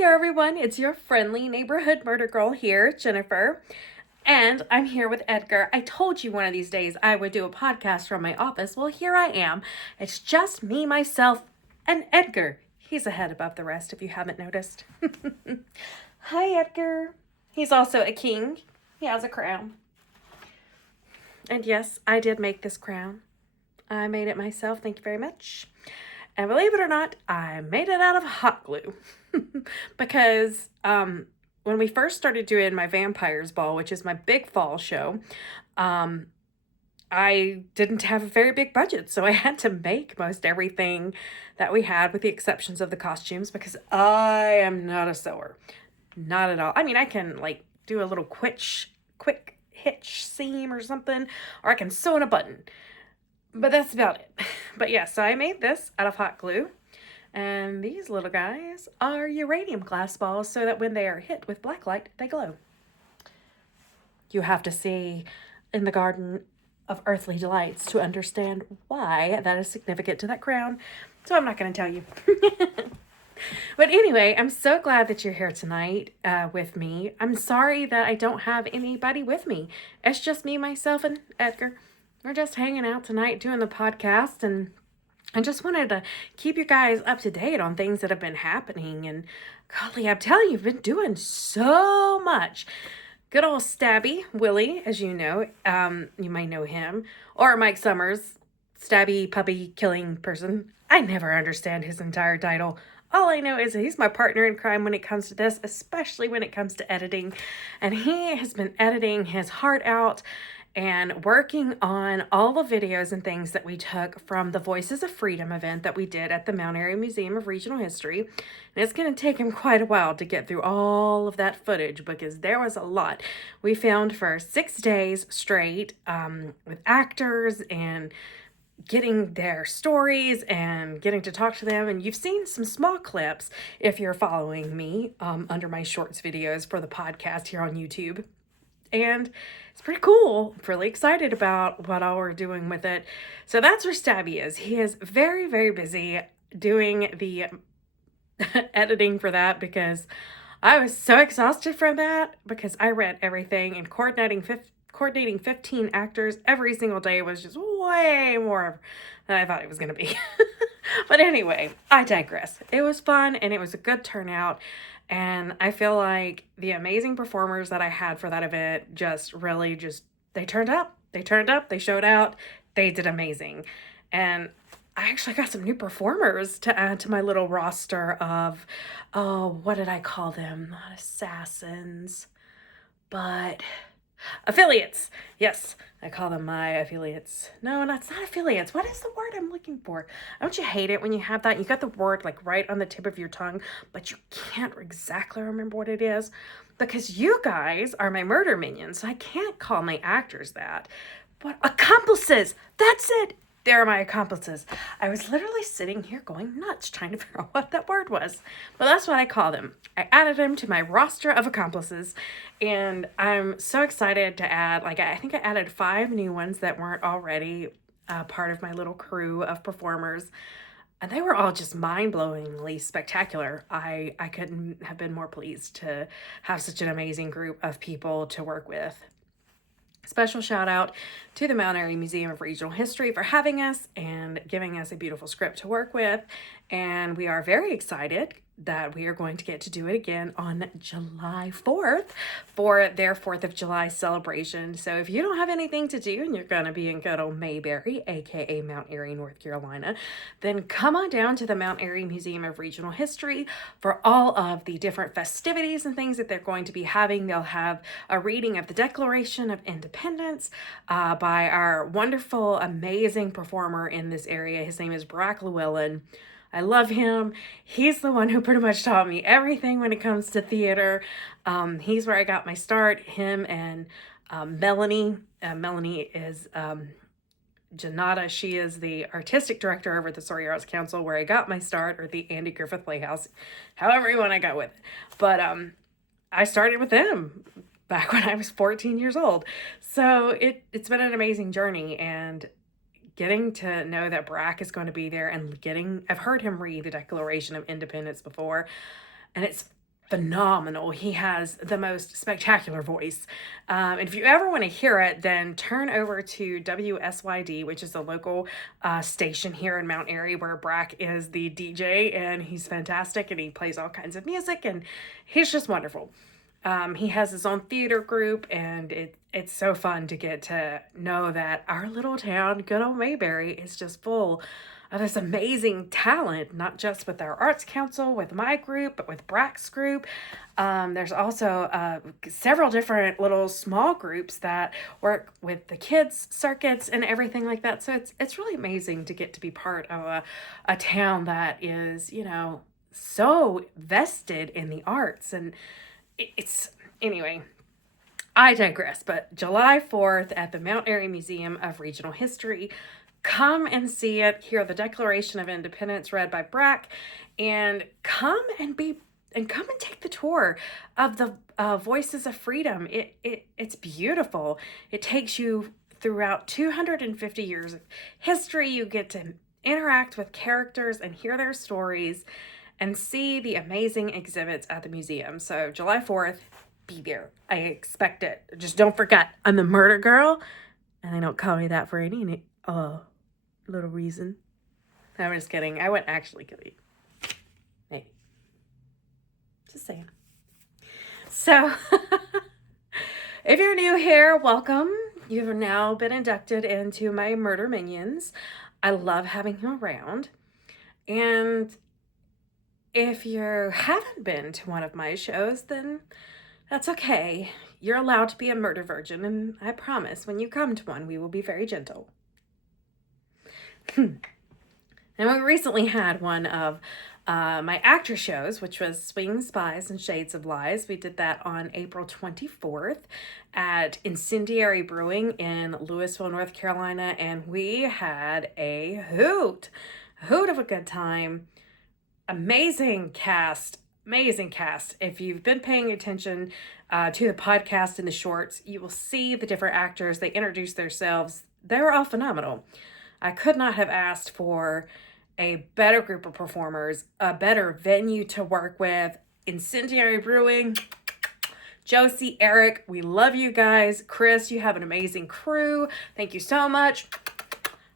there, everyone. It's your friendly neighborhood murder girl here, Jennifer. And I'm here with Edgar. I told you one of these days I would do a podcast from my office. Well, here I am. It's just me, myself, and Edgar. He's a head above the rest, if you haven't noticed. Hi, Edgar. He's also a king. He has a crown. And yes, I did make this crown. I made it myself. Thank you very much. And believe it or not, I made it out of hot glue. Because when we first started doing my Vampires Ball, which is my big fall show, I didn't have a very big budget. So I had to make most everything that we had, with the exceptions of the costumes, because I am not a sewer. Not at all. I mean, I can like do a little quick hitch seam or something, or I can sew in a button. But that's about it. But yeah, so I made this out of hot glue. And these little guys are uranium glass balls, so that when they are hit with black light, they glow. You have to see in the Garden of Earthly Delights to understand why that is significant to that crown. So I'm not going to tell you. But anyway, I'm so glad that you're here tonight with me. I'm sorry that I don't have anybody with me. It's just me, myself, and Edgar. We're just hanging out tonight doing the podcast, and I just wanted to keep you guys up to date on things that have been happening. And golly, I'm telling you, you've been doing so much. Good old Stabby Willie, as you know, you might know him, or Mike Summers, Stabby puppy killing person. I never understand his entire title. All I know is that he's my partner in crime when it comes to this, especially when it comes to editing. And he has been editing his heart out and working on all the videos and things that we took from the Voices of Freedom event that we did at the Mount Airy Museum of Regional History. And it's going to take him quite a while to get through all of that footage, because there was a lot. We filmed for 6 days straight with actors and getting their stories and getting to talk to them. And you've seen some small clips if you're following me under my shorts videos for the podcast here on YouTube. And it's pretty cool. I'm really excited about what all we're doing with it. So that's where Stabby is. He is very, very busy doing the editing for that, because I was so exhausted from that, because I read everything, and coordinating 15 actors every single day was just way more than I thought it was going to be. But anyway, I digress. It was fun, and it was a good turnout. And I feel like the amazing performers that I had for that event they turned up. They showed out. They did amazing. And I actually got some new performers to add to my little roster of, what did I call them? Not assassins, but affiliates. Yes, I call them my affiliates. No, it's not affiliates. What is the word I'm looking for? Don't you hate it when you have that? You got the word like right on the tip of your tongue, but you can't exactly remember what it is? Because you guys are my murder minions, so I can't call my actors that. But accomplices! That's it! They're my accomplices. I was literally sitting here going nuts trying to figure out what that word was. But that's what I call them. I added them to my roster of accomplices. And I'm so excited to add, I think I added 5 new ones that weren't already part of my little crew of performers. And they were all just mind-blowingly spectacular. I couldn't have been more pleased to have such an amazing group of people to work with. Special shout out to the Mount Airy Museum of Regional History for having us and giving us a beautiful script to work with. And we are very excited that we are going to get to do it again on July 4th for their 4th of July celebration. So if you don't have anything to do and you're going to be in good old Mayberry, aka Mount Airy, North Carolina, then come on down to the Mount Airy Museum of Regional History for all of the different festivities and things that they're going to be having. They'll have a reading of the Declaration of Independence by our wonderful, amazing performer in this area. His name is Barack Llewellyn. I love him. He's the one who pretty much taught me everything when it comes to theater. He's where I got my start. Him and Melanie. Melanie is Janata. She is the artistic director over at the Sorry Arts Council, where I got my start, or the Andy Griffith Playhouse, however you want I got with it. But I started with them back when I was 14 years old. So it's been an amazing journey, and getting to know that Barack is going to be there, and I've heard him read the Declaration of Independence before, and it's phenomenal. He has the most spectacular voice. And if you ever want to hear it, then turn over to WSYD, which is a local station here in Mount Airy, where Brack is the DJ, and he's fantastic, and he plays all kinds of music, and he's just wonderful. He has his own theater group, and it's so fun to get to know that our little town, good old Mayberry, is just full of this amazing talent, not just with our arts council, with my group, but with Brack's group. There's also several different little small groups that work with the kids circuits and everything like that. So it's really amazing to get to be part of a town that is, so vested in the arts. And it's, anyway, I digress, but July 4th at the Mount Airy Museum of Regional History. Come and see it, hear the Declaration of Independence read by Brack, and come and take the tour of the Voices of Freedom. It's beautiful. It takes you throughout 250 years of history. You get to interact with characters and hear their stories and see the amazing exhibits at the museum. So July 4th, be there. I expect it. Just don't forget, I'm the murder girl, and they don't call me that for any little reason. I'm just kidding. I wouldn't actually kill you. Maybe. Just saying. So, if you're new here, welcome. You've now been inducted into my murder minions. I love having you around. And if you haven't been to one of my shows, then that's okay. You're allowed to be a murder virgin, and I promise when you come to one, we will be very gentle. And we recently had one of my actor shows, which was Swinging Spies and Shades of Lies. We did that on April 24th at Incendiary Brewing in Louisville, North Carolina, and we had a hoot of a good time. Amazing cast. If you've been paying attention to the podcast and the shorts, you will see the different actors. They introduce themselves. They were all phenomenal. I could not have asked for a better group of performers, a better venue to work with. Incendiary Brewing, Josie, Eric, we love you guys. Chris, you have an amazing crew. Thank you so much.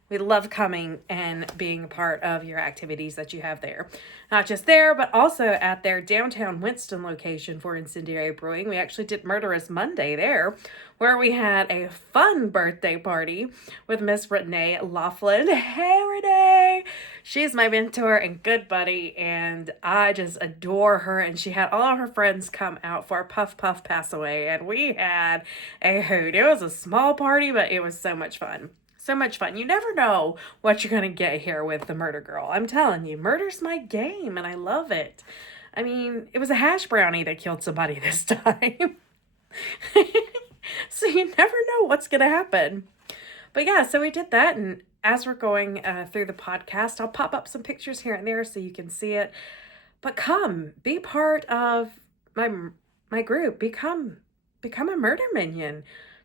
We love coming and being a part of your activities that you have there. Not just there, but also at their downtown Winston location for Incendiary Brewing. We actually did Murderous Monday there, where we had a fun birthday party with Miss Renee Laughlin. Hey, Renee! She's my mentor and good buddy, and I just adore her. And she had all of her friends come out for Puff Puff Pass Away, and we had a hoot. It was a small party, but it was so much fun. So much fun. You never know what you're going to get here with the Murder Girl. I'm telling you, murder's my game, and I love it. I mean, it was a hash brownie that killed somebody this time. So you never know what's going to happen. But yeah, so we did that, and as we're going through the podcast, I'll pop up some pictures here and there so you can see it. But come, be part of my group. Become a murder minion.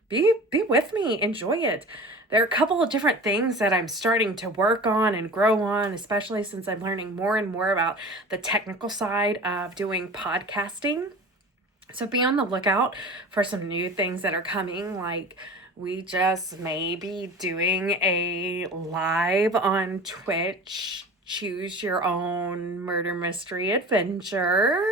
Be with me. Enjoy it. There are a couple of different things that I'm starting to work on and grow on, especially since I'm learning more and more about the technical side of doing podcasting. So be on the lookout for some new things that are coming, like we just may be doing a live on Twitch, choose your own murder mystery adventure,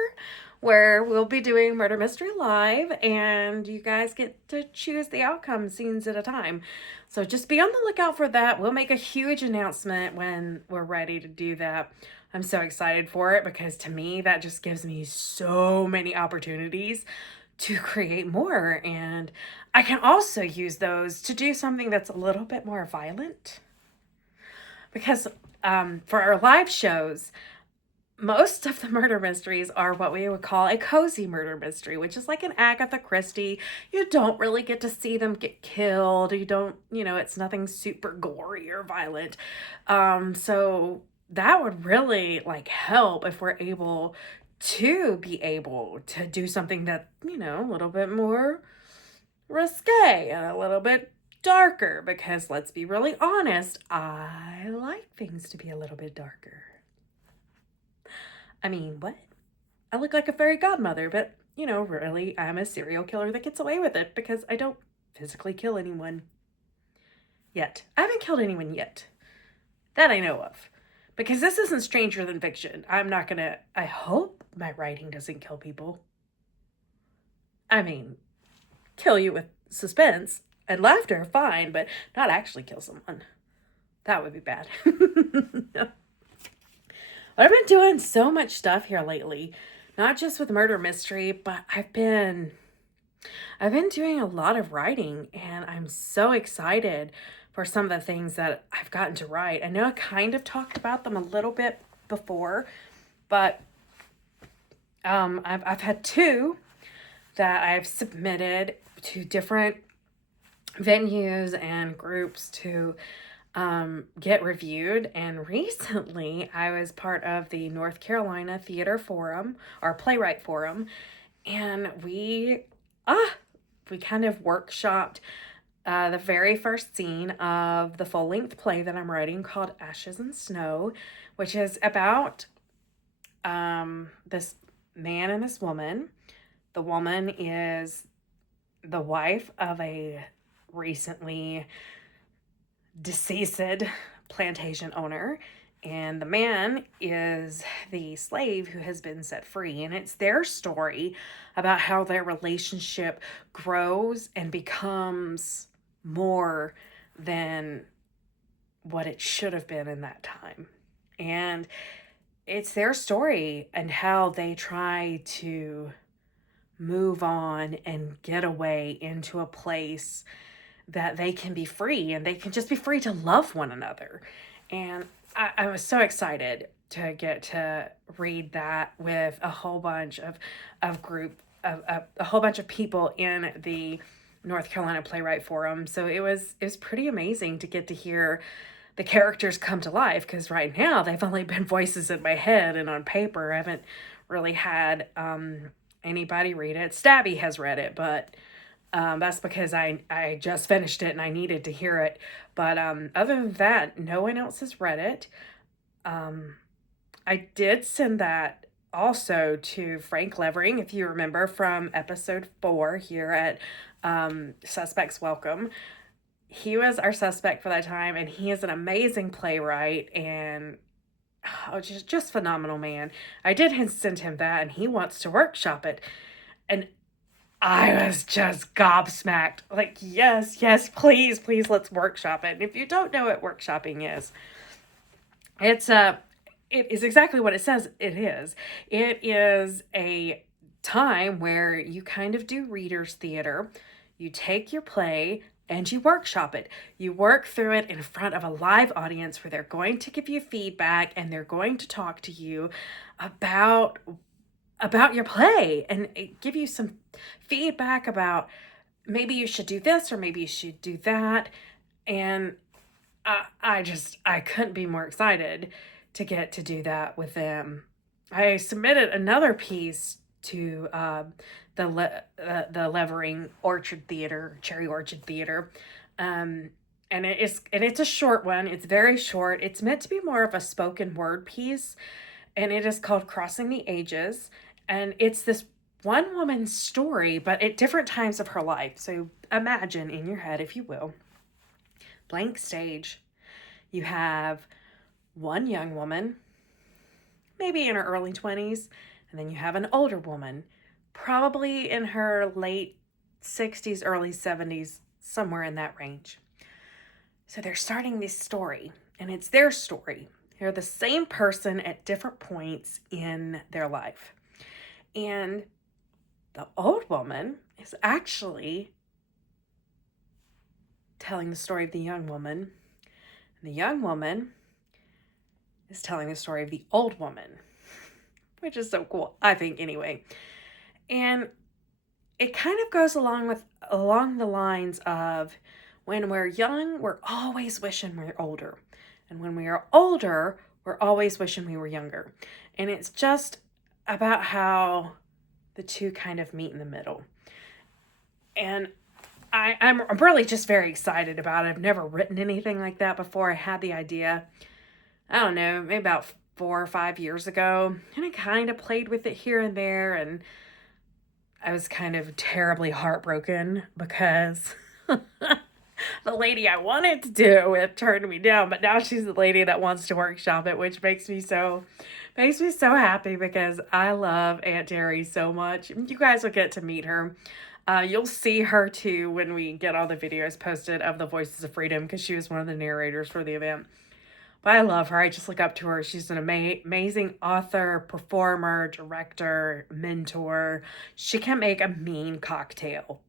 where we'll be doing Murder Mystery Live, and you guys get to choose the outcome scenes at a time. So just be on the lookout for that. We'll make a huge announcement when we're ready to do that. I'm so excited for it because to me, that just gives me so many opportunities to create more. And I can also use those to do something that's a little bit more violent. Because for our live shows, most of the murder mysteries are what we would call a cozy murder mystery, which is like an Agatha Christie. You don't really get to see them get killed. You don't, it's nothing super gory or violent. So that would really help if we're able to do something that, a little bit more risque and a little bit darker, because let's be really honest, I like things to be a little bit darker. I mean, what? I look like a fairy godmother, but, you know, really, I'm a serial killer that gets away with it because I don't physically kill anyone. Yet. I haven't killed anyone yet. That I know of. Because this isn't Stranger Than Fiction. I'm not gonna... I hope my writing doesn't kill people. I mean, kill you with suspense and laughter, fine, but not actually kill someone. That would be bad. But I've been doing so much stuff here lately. Not just with murder mystery, but I've been doing a lot of writing, and I'm so excited for some of the things that I've gotten to write. I know I kind of talked about them a little bit before, but I've had two that I've submitted to different venues and groups to get reviewed. And recently I was part of the North Carolina Theater Forum, or Playwright Forum, and we kind of workshopped the very first scene of the full-length play that I'm writing called Ashes and Snow, which is about this man and this woman. The woman is the wife of a recently deceased plantation owner, and the man is the slave who has been set free. And it's their story about how their relationship grows and becomes more than what it should have been in that time. And it's their story and how they try to move on and get away into a place that they can be free, and they can just be free to love one another. And I was so excited to get to read that with a whole bunch of a whole bunch of people in the North Carolina Playwright Forum. So it was pretty amazing to get to hear the characters come to life, because right now they've only been voices in my head and on paper. I haven't really had anybody read it. Stabby has read it, but that's because I just finished it and I needed to hear it. But other than that, no one else has read it. I did send that also to Frank Levering, if you remember from episode 4 here at Suspects Welcome. He was our suspect for that time, and he is an amazing playwright and just phenomenal man. I did send him that, and he wants to workshop it. And I was just gobsmacked. Like, yes, please, let's workshop it. And if you don't know what workshopping is, it is exactly what it says it is. It is a time where you kind of do reader's theater. You take your play and you workshop it. You work through it in front of a live audience where they're going to give you feedback and they're going to talk to you about your play and give you some feedback about maybe you should do this or maybe you should do that. And I couldn't be more excited to get to do that with them. I submitted another piece to the Levering Orchard Theater, Cherry Orchard Theater. And it's a short one. It's very short. It's meant to be more of a spoken word piece, and it is called Crossing the Ages. And it's this one woman's story, but at different times of her life. So imagine in your head, if you will, blank stage. You have one young woman, maybe in her early 20s, and then you have an older woman, probably in her late 60s, early 70s, somewhere in that range. So they're starting this story, and it's their story. They're the same person at different points in their life. And the old woman is actually telling the story of the young woman. And the young woman is telling the story of the old woman, which is so cool, I think, anyway. And it kind of goes along the lines of, when we're young, we're always wishing we're older. And when we are older, we're always wishing we were younger. And it's just about how the two kind of meet in the middle. And I'm really just very excited about it. I've never written anything like that before. I had the idea, I don't know, maybe about 4 or 5 years ago, and I kind of played with it here and there, and I was kind of terribly heartbroken because the lady I wanted to do it turned me down, but now she's the lady that wants to workshop it, which makes me so happy because I love Aunt Terry so much. You guys will get to meet her. You'll see her too when we get all the videos posted of the Voices of Freedom, because she was one of the narrators for the event. But I love her. I just look up to her. She's an amazing author, performer, director, mentor. She can make a mean cocktail.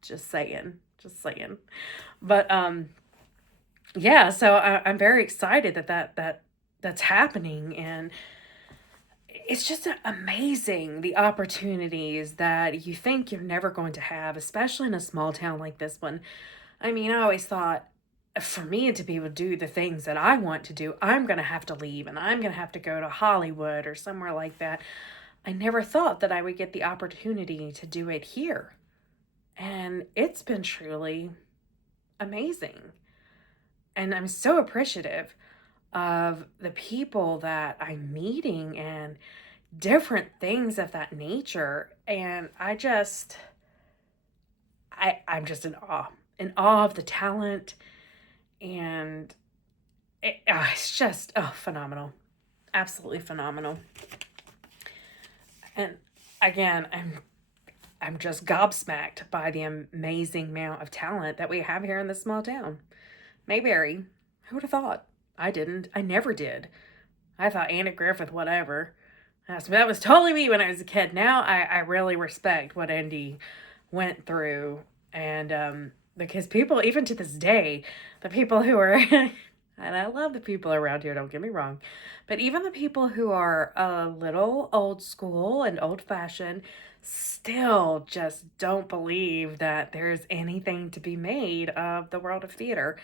Just saying. Just saying. But yeah, so I'm very excited that's happening, and it's just amazing the opportunities that you think you're never going to have, especially in a small town like this one. I mean, I always thought for me to be able to do the things that I want to do, I'm going to have to leave and I'm going to have to go to Hollywood or somewhere like that. I never thought that I would get the opportunity to do it here. And it's been truly amazing. And I'm so appreciative of the people that I'm meeting and different things of that nature. And I'm just in awe of the talent, and it's just, phenomenal. Absolutely phenomenal. And again, I'm just gobsmacked by the amazing amount of talent that we have here in this small town. Mayberry, who would have thought? I didn't. I never did. I thought Anna Griffith, whatever. That was totally me when I was a kid. Now I really respect what Andy went through. And because people, even to this day, the people who are, and I love the people around here, don't get me wrong, but even the people who are a little old school and old fashioned still just don't believe that there's anything to be made of the world of theater.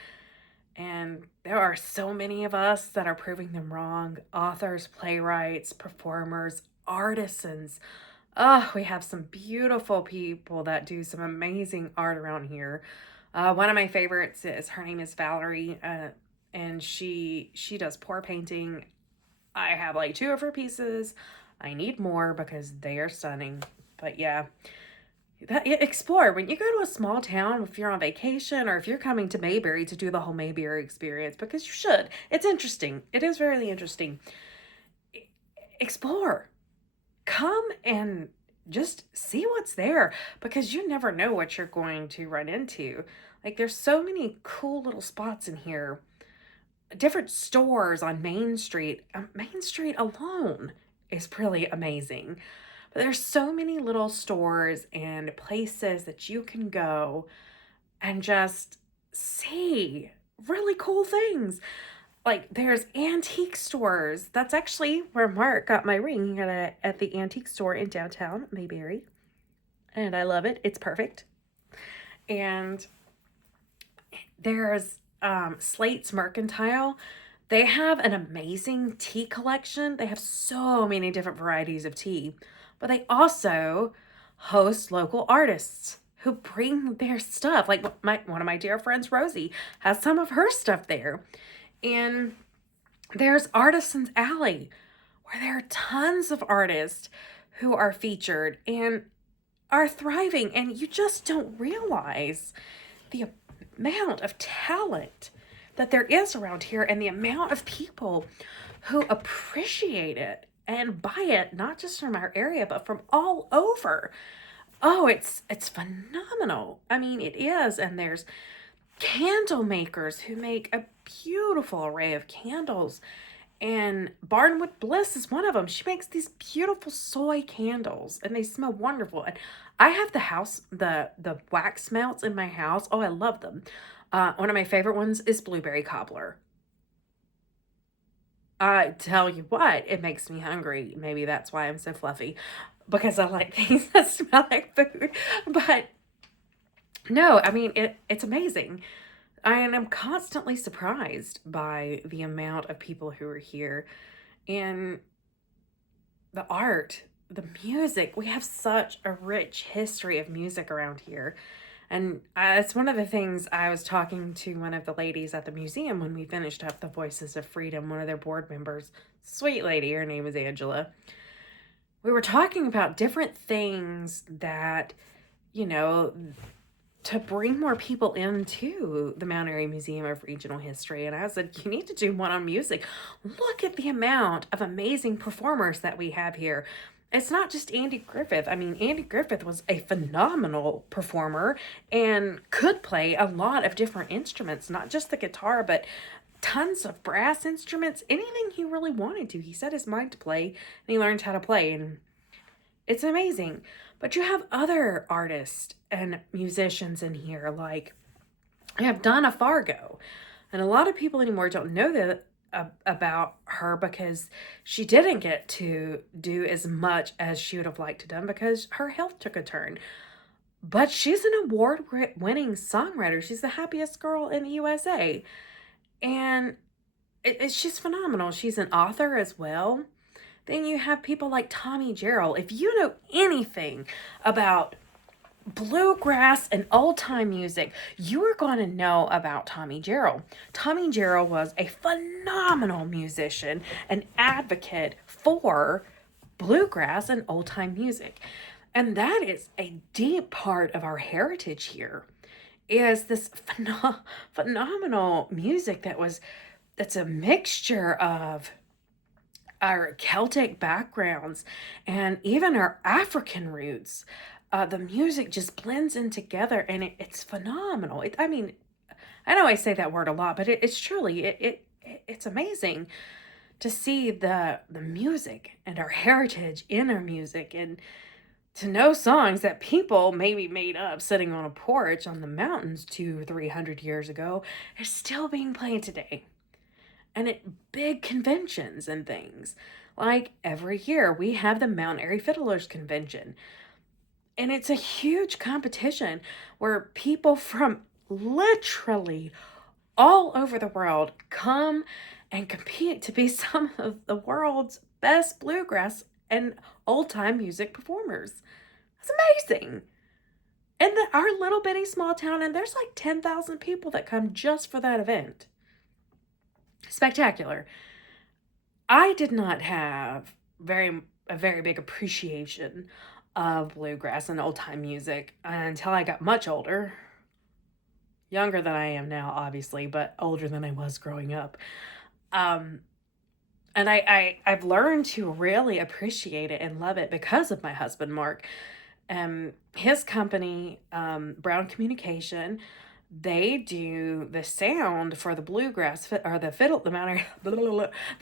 And there are so many of us that are proving them wrong. Authors, playwrights, performers, artisans. Oh, we have some beautiful people that do some amazing art around here. One of my favorites is, her name is Valerie, and she does pour painting. I have like 2 of her pieces. I need more because they are stunning. But yeah, explore when you go to a small town, if you're on vacation or if you're coming to Mayberry to do the whole Mayberry experience, because you should. It's interesting. It is really interesting. Explore. Come and just see what's there, because you never know what you're going to run into. Like, there's so many cool little spots in here. Different stores on Main Street. Main Street alone is really amazing. But there's so many little stores and places that you can go and just see really cool things. Like, there's antique stores. That's actually where Mark got my ring. He got it at the antique store in downtown Mayberry. And I love it. It's perfect. And there's Slate's Mercantile. They have an amazing tea collection. They have so many different varieties of tea. But they also host local artists who bring their stuff. Like one of my dear friends, Rosie, has some of her stuff there. And there's Artisans Alley, where there are tons of artists who are featured and are thriving. And you just don't realize the amount of talent that there is around here, and the amount of people who appreciate it and buy it, not just from our area, but from all over. Oh, it's phenomenal. I mean, it is. And there's candle makers who make a beautiful array of candles. And Barnwood Bliss is one of them. She makes these beautiful soy candles, and they smell wonderful. And I have the wax melts in my house. Oh, I love them. One of my favorite ones is blueberry cobbler. I tell you what, it makes me hungry. Maybe that's why I'm so fluffy, because I like things that smell like food. But no, I mean, it's amazing. And I'm constantly surprised by the amount of people who are here, and the art, the music. We have such a rich history of music around here. And it's one of the things I was talking to one of the ladies at the museum when we finished up the Voices of Freedom, one of their board members, sweet lady, her name is Angela. We were talking about different things that, you know, to bring more people into the Mount Airy Museum of Regional History. And I said, you need to do one on music. Look at the amount of amazing performers that we have here. It's not just Andy Griffith. I mean, Andy Griffith was a phenomenal performer and could play a lot of different instruments, not just the guitar, but tons of brass instruments, anything he really wanted to. He set his mind to play and he learned how to play. And it's amazing. But you have other artists and musicians in here, like you have Donna Fargo. And a lot of people anymore don't know that about her because she didn't get to do as much as she would have liked to done because her health took a turn. But she's an award-winning songwriter. She's the happiest girl in the USA. And she's phenomenal. She's an author as well. Then you have people like Tommy Jarrell. If you know anything about bluegrass and old-time music, you are going to know about Tommy Jarrell. Tommy Jarrell was a phenomenal musician and advocate for bluegrass and old-time music. And that is a deep part of our heritage here, is this phenomenal music that's a mixture of our Celtic backgrounds and even our African roots. The music just blends in together and it's phenomenal. I mean, I know I say that word a lot, but it's truly, it's amazing to see the music and our heritage in our music, and to know songs that people maybe made up sitting on a porch on the mountains 200-300 years ago are still being played today. And at big conventions and things. Like every year, we have the Mount Airy Fiddlers Convention. And it's a huge competition where people from literally all over the world come and compete to be some of the world's best bluegrass and old-time music performers. That's amazing. And our little bitty small town, and there's like 10,000 people that come just for that event. Spectacular. I did not have a very big appreciation of bluegrass and old time music until I got much older. Younger than I am now, obviously, but older than I was growing up. And I've learned to really appreciate it and love it because of my husband, Mark. His company, Brown Communication, they do the sound for the bluegrass or the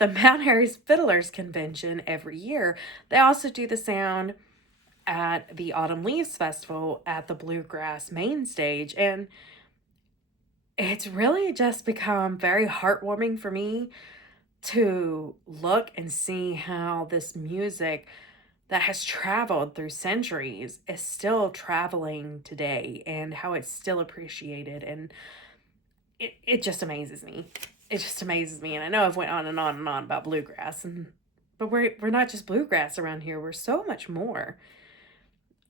Mount Airy's Fiddlers Convention every year. They also do the sound at the Autumn Leaves Festival at the Bluegrass main stage, and it's really just become very heartwarming for me to look and see how this music that has traveled through centuries is still traveling today and how it's still appreciated. And it just amazes me. It just amazes me. And I know I've went on and on and on about bluegrass, but we're not just bluegrass around here. We're so much more.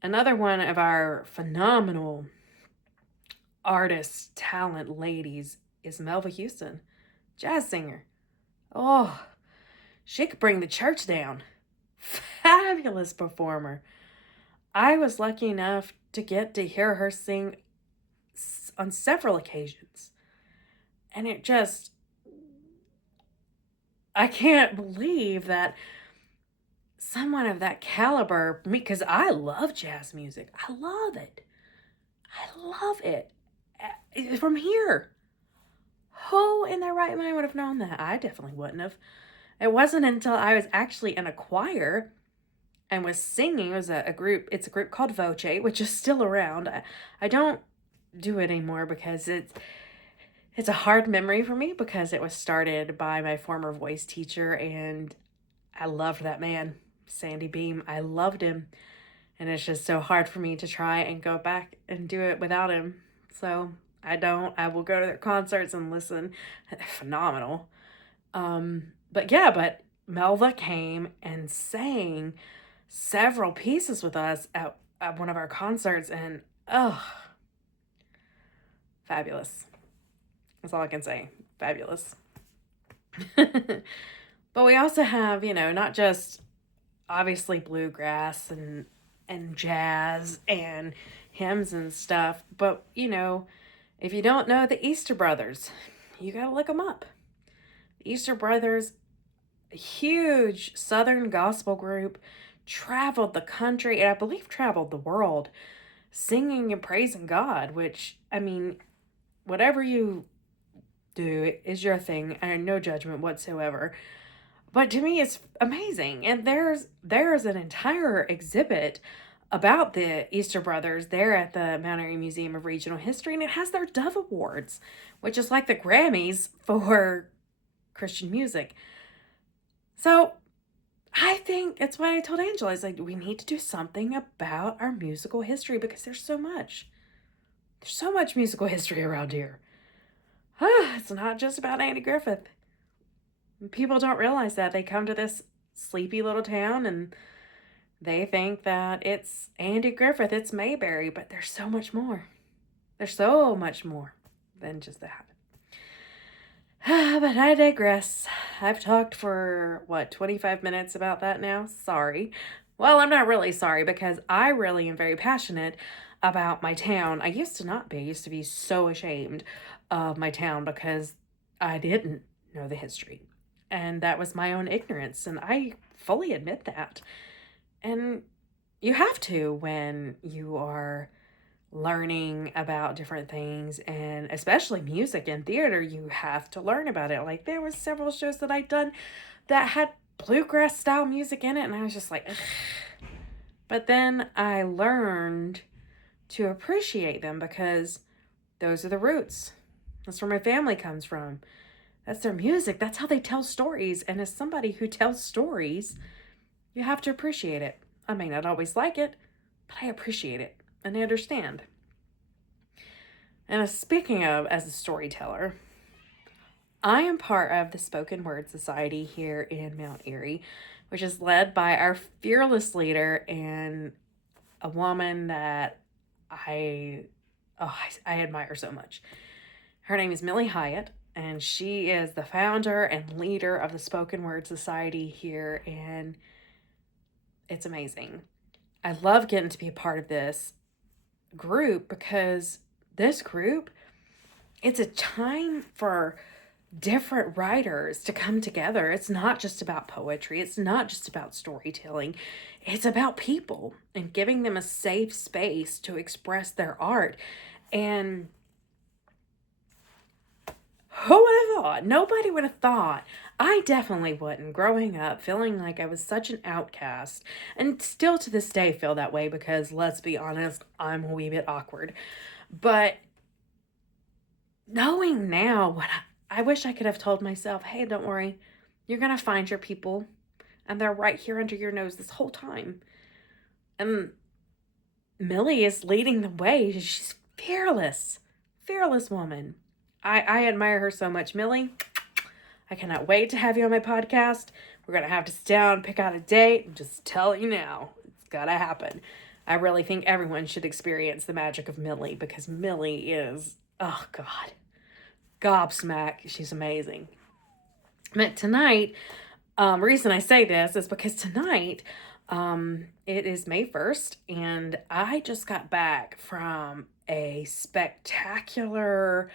Another one of our phenomenal artist talent ladies is Melva Houston, jazz singer. Oh, she could bring the church down. Fabulous performer. I was lucky enough to get to hear her sing on several occasions. And I can't believe that someone of that caliber, because I love jazz music. I love it. I love it. From here. Who in their right mind would have known that? I definitely wouldn't have. It wasn't until I was actually in a choir and was singing. It was a group. It's a group called Voce, which is still around. I don't do it anymore because it's a hard memory for me because it was started by my former voice teacher, and I loved that man, Sandy Beam. I loved him, and it's just so hard for me to try and go back and do it without him. So I don't. I will go to their concerts and listen. Phenomenal. But Melva came and sang several pieces with us at one of our concerts, and Fabulous. That's all I can say. Fabulous. But we also have, not just obviously bluegrass and jazz and hymns and stuff, but if you don't know the Easter Brothers, you got to look them up. The Easter Brothers, a huge Southern gospel group, traveled the country and I believe traveled the world singing and praising God, which, whatever you do is your thing and no judgment whatsoever. But to me, it's amazing. And there's an entire exhibit about the Easter Brothers there at the Mount Airy Museum of Regional History, and it has their Dove Awards, which is like the Grammys for Christian music. So I think that's why I told Angela, I was like, we need to do something about our musical history because there's so much. There's so much musical history around here. It's not just about Andy Griffith. People don't realize that. They come to this sleepy little town and they think that it's Andy Griffith, it's Mayberry, but there's so much more. There's so much more than just that. But I digress. I've talked for, 25 minutes about that now? Sorry. Well, I'm not really sorry because I really am very passionate about my town. I used to not be. I used to be so ashamed of my town because I didn't know the history. And that was my own ignorance, and I fully admit that. And you have to when you are learning about different things, and especially music and theater, you have to learn about it. Like, there was several shows that I'd done that had bluegrass style music in it, and I was just like, ugh. But then I learned to appreciate them because those are the roots. That's where my family comes from. That's their music. That's how they tell stories. And as somebody who tells stories, you have to appreciate it. I may not always like it, but I appreciate it and I understand. And speaking of as a storyteller, I am part of the Spoken Word Society here in Mount Airy, which is led by our fearless leader and a woman that I admire so much. Her name is Millie Hyatt, and she is the founder and leader of the Spoken Word Society here, and it's amazing. I love getting to be a part of this group because this group, it's a time for different writers to come together. It's not just about poetry. It's not just about storytelling. It's about people and giving them a safe space to express their art. And who would have thought? Nobody would have thought. I definitely wouldn't. Growing up, feeling like I was such an outcast, and still to this day feel that way because, let's be honest, I'm a wee bit awkward. But knowing now what I wish I could have told myself, hey, don't worry. You're going to find your people, and they're right here under your nose this whole time. And Millie is leading the way. She's fearless. Fearless woman. I admire her so much. Millie, I cannot wait to have you on my podcast. We're going to have to sit down, pick out a date, and just tell you now. It's got to happen. I really think everyone should experience the magic of Millie because Millie is, oh God, gobsmack. She's amazing. But tonight, reason I say this is because tonight, it is May 1st, and I just got back from a spectacular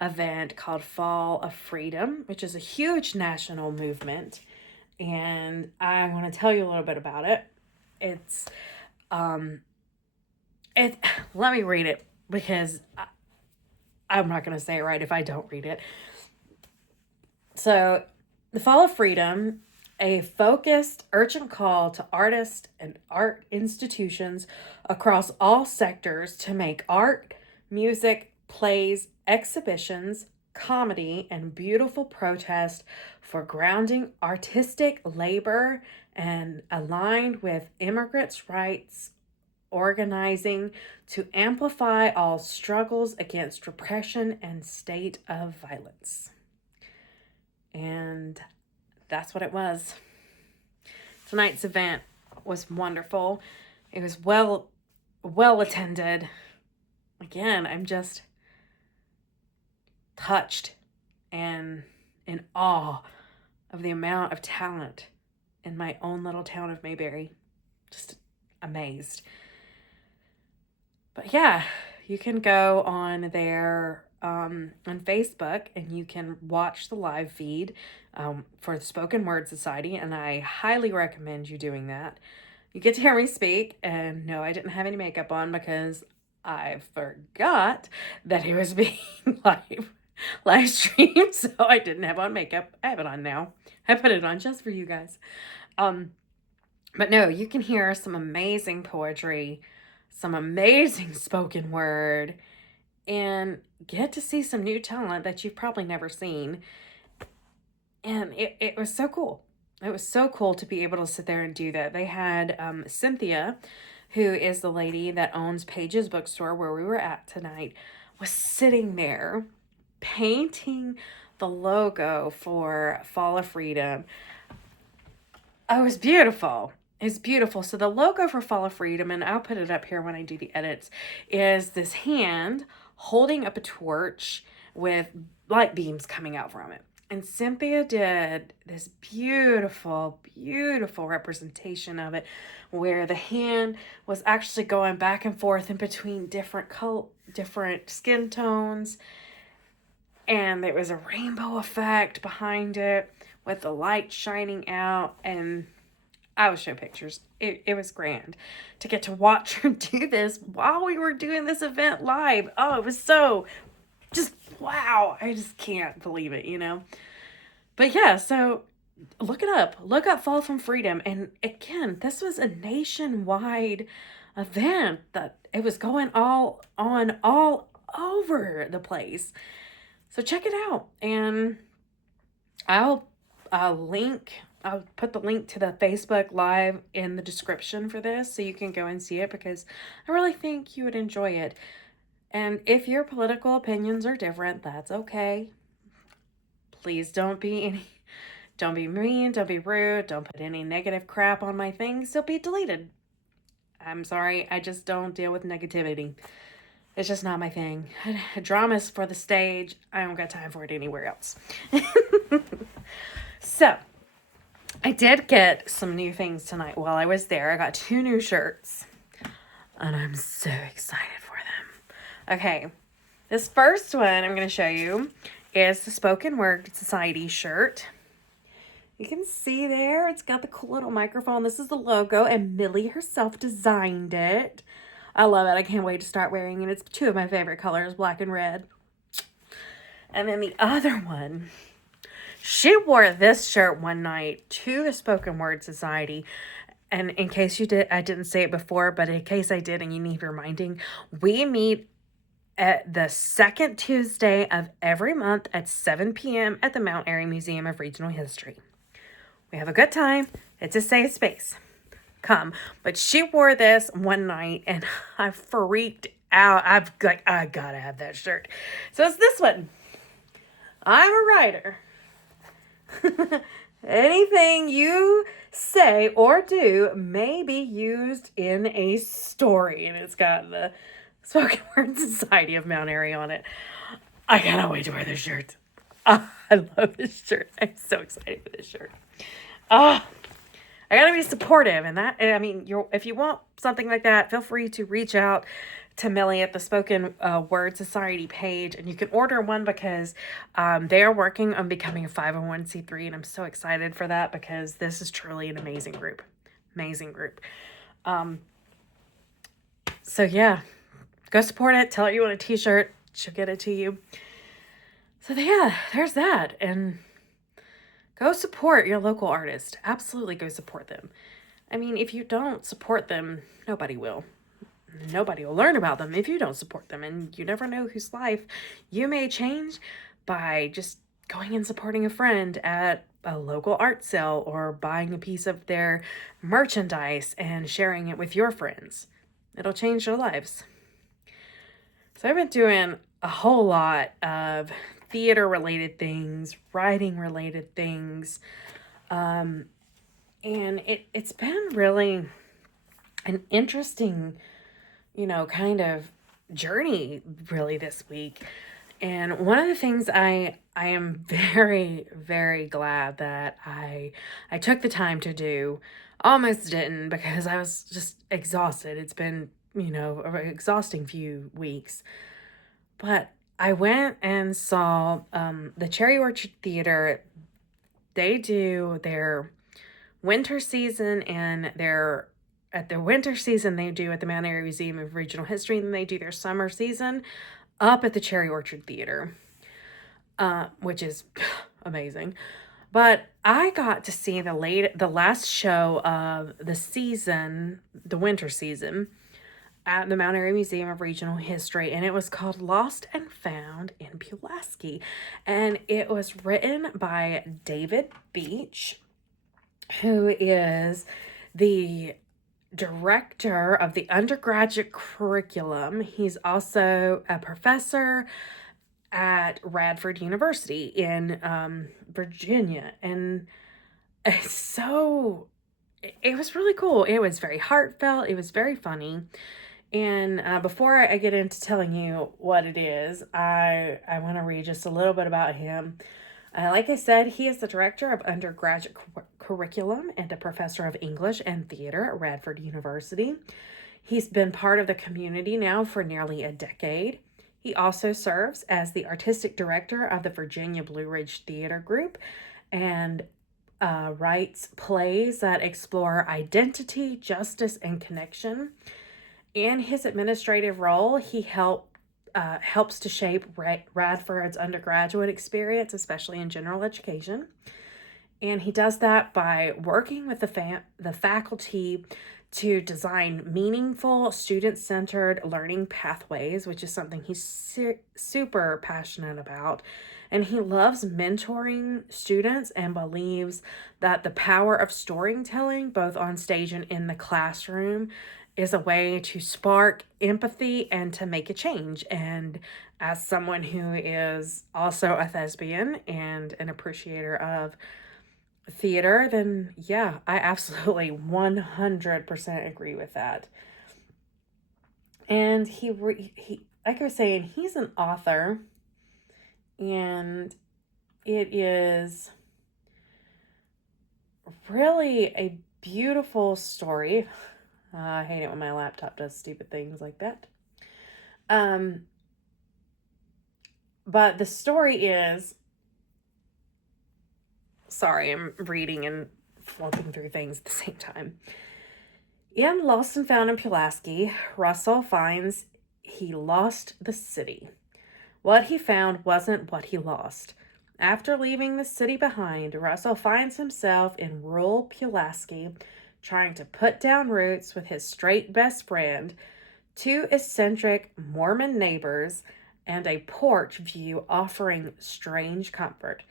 event called Fall of Freedom, which is a huge national movement, and I want to tell you a little bit about it. Let me read it because I'm not going to say it right if I don't read it. So, the Fall of Freedom, a focused, urgent call to artists and art institutions across all sectors to make art, music, plays, exhibitions, comedy, and beautiful protest for grounding artistic labor and aligned with immigrants' rights, organizing to amplify all struggles against repression and state of violence. And that's what it was. Tonight's event was wonderful. It was well attended. Again, I'm just touched and in awe of the amount of talent in my own little town of Mayberry. Just amazed. But yeah, you can go on there on Facebook and you can watch the live feed for the Spoken Word Society, and I highly recommend you doing that. You get to hear me speak, and no, I didn't have any makeup on because I forgot that it was being live streamed, so I didn't have on makeup. I have it on now. I put it on just for you guys. But no, you can hear some amazing poetry, some amazing spoken word, and get to see some new talent that you've probably never seen. And it was so cool. It was so cool to be able to sit there and do that. They had Cynthia, who is the lady that owns Paige's Bookstore, where we were at tonight, was sitting there painting the logo for Fall of Freedom. Oh, it was beautiful. It's beautiful. So the logo for Fall of Freedom, and I'll put it up here when I do the edits, is this hand holding up a torch with light beams coming out from it. And Cynthia did this beautiful, beautiful representation of it, where the hand was actually going back and forth in between different skin tones, and there was a rainbow effect behind it with the light shining out, and I will show pictures. It was grand to get to watch her do this while we were doing this event live. Oh, it was so just wow. I just can't believe it, you know? But yeah, so look it up. Look up Fall from Freedom. And again, this was a nationwide event that it was going all over the place. So check it out. And I'll put the link to the Facebook Live in the description for this so you can go and see it, because I really think you would enjoy it. And if your political opinions are different, that's okay. Please don't be mean, don't be rude, don't put any negative crap on my things. They'll be deleted. I'm sorry, I just don't deal with negativity. It's just not my thing. Drama's for the stage. I don't got time for it anywhere else. So, I did get some new things tonight while I was there. I got 2 new shirts, and I'm so excited for them. Okay, this first one I'm going to show you is the Spoken Word Society shirt. You can see there, it's got the cool little microphone. This is the logo, and Millie herself designed it. I love it. I can't wait to start wearing it. It's 2 of my favorite colors, black and red. And then the other one, she wore this shirt one night to the Spoken Word Society. And in case I didn't say it before, but in case I did and you need reminding, we meet at the second Tuesday of every month at 7 p.m. at the Mount Airy Museum of Regional History. We have a good time. It's a safe space. Come. But she wore this one night and I freaked out. I gotta have that shirt. So it's this one. I'm a writer. Anything you say or do may be used in a story. And it's got the Spoken Word Society of Mount Airy on it. I cannot wait to wear this shirt. I love this shirt. I'm so excited for this shirt. I gotta be supportive, and if you want something like that, feel free to reach out to Millie at the Spoken Word Society page, and you can order one because they are working on becoming a 501c3, and I'm so excited for that because this is truly an amazing group. So yeah, go support it. Tell her you want a t-shirt. She'll get it to you. So yeah, there's that. And go support your local artist. Absolutely go support them. I mean, if you don't support them, nobody will. Nobody will learn about them if you don't support them. And you never know whose life you may change by just going and supporting a friend at a local art sale or buying a piece of their merchandise and sharing it with your friends. It'll change their lives. So I've been doing a whole lot of theater-related things, writing-related things, and it's been really an interesting, kind of journey really this week. And one of the things I am very, very glad that I took the time to do, almost didn't because I was just exhausted. It's been, an exhausting few weeks. But I went and saw the Cherry Orchard Theater. They do their winter season and their at their winter season they do at the Mount Airy Museum of Regional History, and then they do their summer season up at the Cherry Orchard Theater, which is amazing. But I got to see the last show of the season, the winter season, at the Mount Airy Museum of Regional History, and it was called Lost and Found in Pulaski. And it was written by David Beach, who is the director of the undergraduate curriculum. He's also a professor at Radford University in Virginia. And it was really cool. It was very heartfelt. It was very funny. And before I get into telling you what it is, I want to read just a little bit about him. Like I said, he is the director of undergraduate curriculum and a professor of English and theater at Radford University. He's been part of the community now for nearly a decade. He also serves as the artistic director of the Virginia Blue Ridge Theater Group and writes plays that explore identity, justice, and connection. In his administrative role, he helps to shape Radford's undergraduate experience, especially in general education. And he does that by working with the faculty to design meaningful, student-centered learning pathways, which is something he's super passionate about. And he loves mentoring students and believes that the power of storytelling, both on stage and in the classroom, is a way to spark empathy and to make a change. And as someone who is also a thespian and an appreciator of theater, then yeah, I absolutely 100% agree with that. And he like I was saying, he's an author, and it is really a beautiful story. I hate it when my laptop does stupid things like that. But the story is, sorry, I'm reading and flipping through things at the same time. In Lost and Found in Pulaski, Russell finds he lost the city. What he found wasn't what he lost. After leaving the city behind, Russell finds himself in rural Pulaski, trying to put down roots with his straight best friend, two eccentric Mormon neighbors, and a porch view offering strange comfort.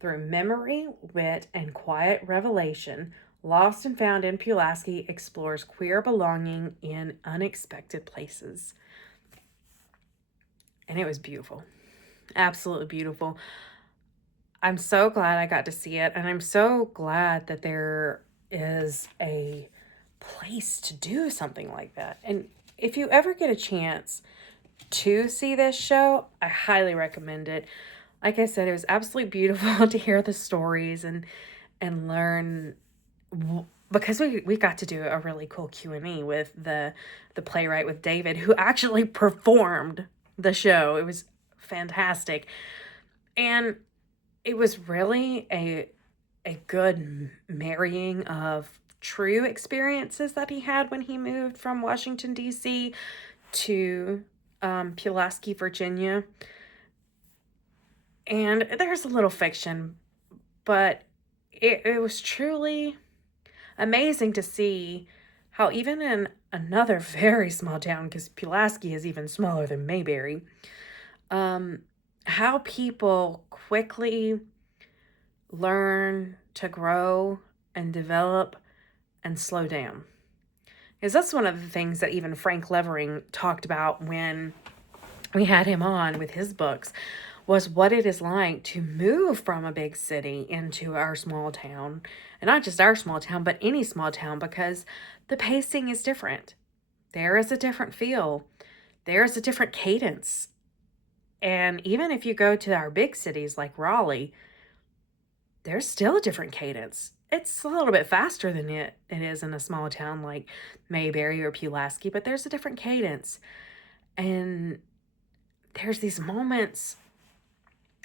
Through memory, wit, and quiet revelation, Lost and Found in Pulaski explores queer belonging in unexpected places. And it was beautiful. Absolutely beautiful. I'm so glad I got to see it, and I'm so glad that there is a place to do something like that. And if you ever get a chance to see this show, I highly recommend it. Like I said, it was absolutely beautiful to hear the stories and learn, because we got to do a really cool Q&A with the playwright, with David, who actually performed the show. It was fantastic. And it was really a good marrying of true experiences that he had when he moved from Washington, D.C. to Pulaski, Virginia. And there's a little fiction, but it was truly amazing to see how even in another very small town, because Pulaski is even smaller than Mayberry, how people quickly learn to grow and develop and slow down. Because that's one of the things that even Frank Levering talked about when we had him on with his books, was what it is like to move from a big city into our small town. And not just our small town, but any small town, because the pacing is different. There is a different feel. There's a different cadence. And even if you go to our big cities like Raleigh, there's still a different cadence. It's a little bit faster than it is in a small town like Mayberry or Pulaski, but there's a different cadence. And there's these moments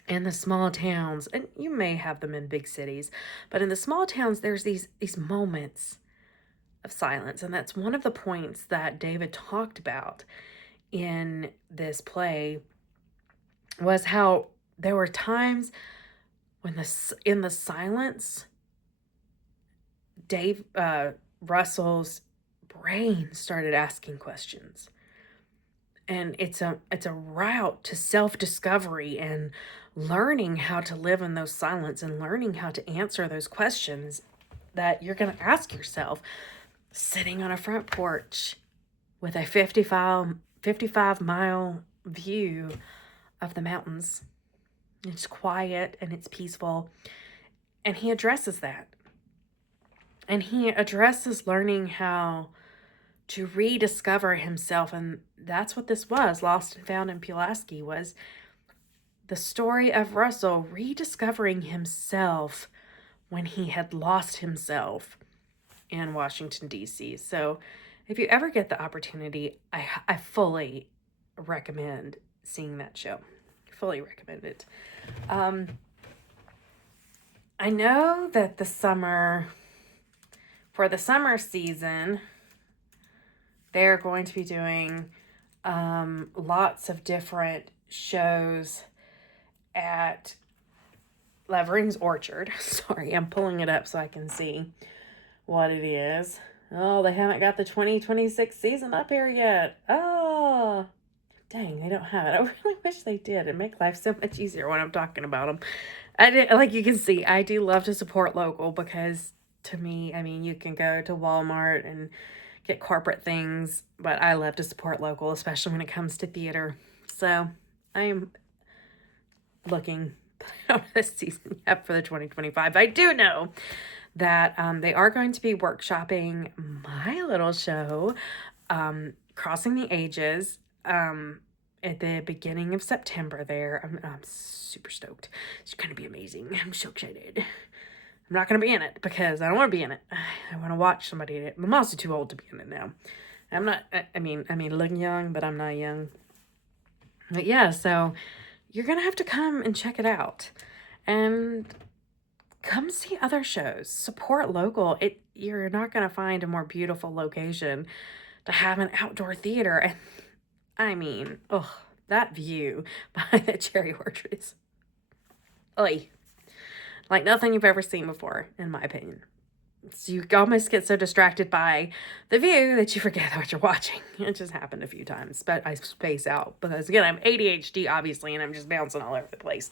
in the small towns, and you may have them in big cities, but in the small towns, there's these moments of silence. And that's one of the points that David talked about in this play, was how there were times when in the silence, Russell's brain started asking questions. And it's a route to self-discovery and learning how to live in those silence and learning how to answer those questions that you're going to ask yourself sitting on a front porch with a 55-mile view of the mountains. It's quiet and it's peaceful. And he addresses that. And he addresses learning how to rediscover himself. And that's what this was. Lost and Found in Pulaski was the story of Russell rediscovering himself when he had lost himself in Washington, D.C. So if you ever get the opportunity, I fully recommend seeing that show. Fully recommend it. I know that for the summer season, they're going to be doing lots of different shows at Levering's Orchard. Sorry, I'm pulling it up so I can see what it is. Oh, they haven't got the 2026 season up here yet. Oh, dang, they don't have it. I really wish they did. It'd make life so much easier when I'm talking about them. Like you can see, I do love to support local because to me, I mean, you can go to Walmart and get corporate things, but I love to support local, especially when it comes to theater. So I'm looking on this season yet for the 2025. I do know that they are going to be workshopping my little show, Crossing the Ages, at the beginning of September there. I'm super stoked. It's going to be amazing. I'm so excited. I'm not going to be in it because I don't want to be in it. I want to watch somebody in it. I'm also too old to be in it now. I'm not, I mean, look young, but I'm not young. But yeah, so you're going to have to come and check it out. And come see other shows. Support local. You're not going to find a more beautiful location to have an outdoor theater. And I mean, that view behind the cherry orchard is, like nothing you've ever seen before, in my opinion. So you almost get so distracted by the view that you forget what you're watching. It just happened a few times, but I space out because, again, I'm ADHD, obviously, and I'm just bouncing all over the place.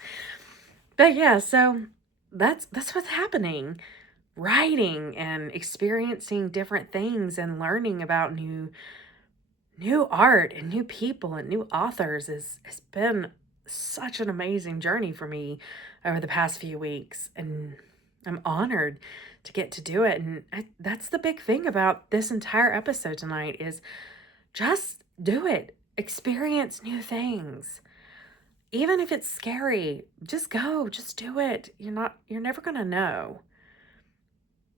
But yeah, so that's what's happening. Writing and experiencing different things and learning about new art and new people and new authors has been such an amazing journey for me over the past few weeks. And I'm honored to get to do it. And that's the big thing about this entire episode tonight is just do it. Experience new things. Even if it's scary, just go, just do it. You're never going to know.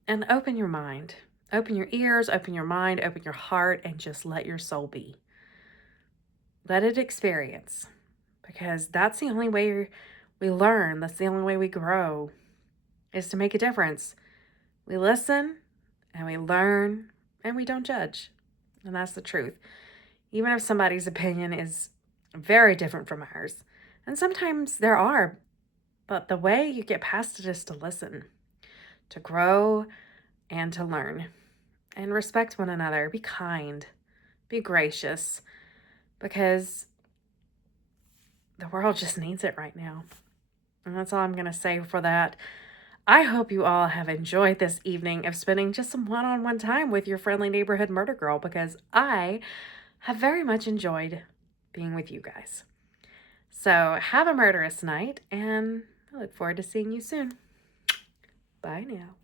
And open your mind, open your ears, open your mind, open your heart, and just let your soul be. Let it experience, because that's the only way we learn. That's the only way we grow, is to make a difference. We listen and we learn and we don't judge. And that's the truth. Even if somebody's opinion is very different from ours. And sometimes there are, but the way you get past it is to listen, to grow and to learn, and respect one another. Be kind, be gracious, because the world just needs it right now. And that's all I'm going to say for that. I hope you all have enjoyed this evening of spending just some one-on-one time with your friendly neighborhood murder girl, because I have very much enjoyed being with you guys. So have a murderous night, and I look forward to seeing you soon. Bye now.